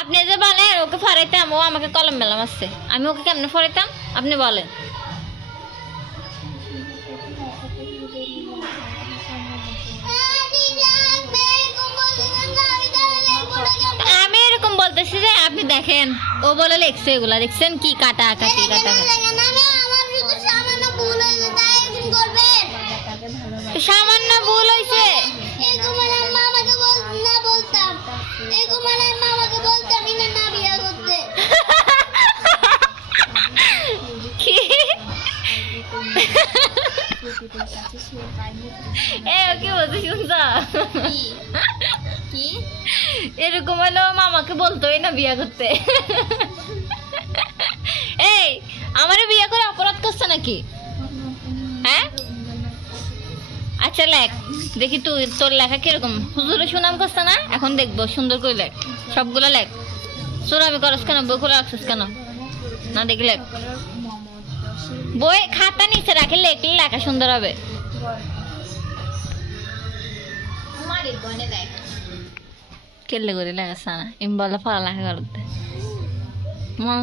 আপনি যে বলেন ওকে ফরাইতাম, ও আমাকে কলম মেলাম আসছে, আমি ওকে কেমনে ফরাইতাম আপনি বলেন। আমি এরকম বলতেছি যে আপনি দেখেন ও বলে লিখছে, এগুলা দেখছেন কি কাটা কাটি কাটা সামান্য ভুল হয়েছে। কি বলতে শুনছ? এরকম হলো মামাকে বলতোই না বিয়া করতে। এই আমারে বিয়া করে অপরাধ করছে নাকি? হ্যাঁ আচ্ছা লেখ দেখি, তুই তোর লেখা কিরকম? হুজুরে সুনাম করছে না, এখন দেখবো সুন্দর করে লেখ সবগুলো লেখ। সুনামি করস কেন, বই খুলে রাখছিস কেন? না দেখি লেখ, বই খাতা নিচে রাখে লেখলে লেখা সুন্দর হবে। কেলে করে লেখা না ইম বলে পড়ালেখা করতে মন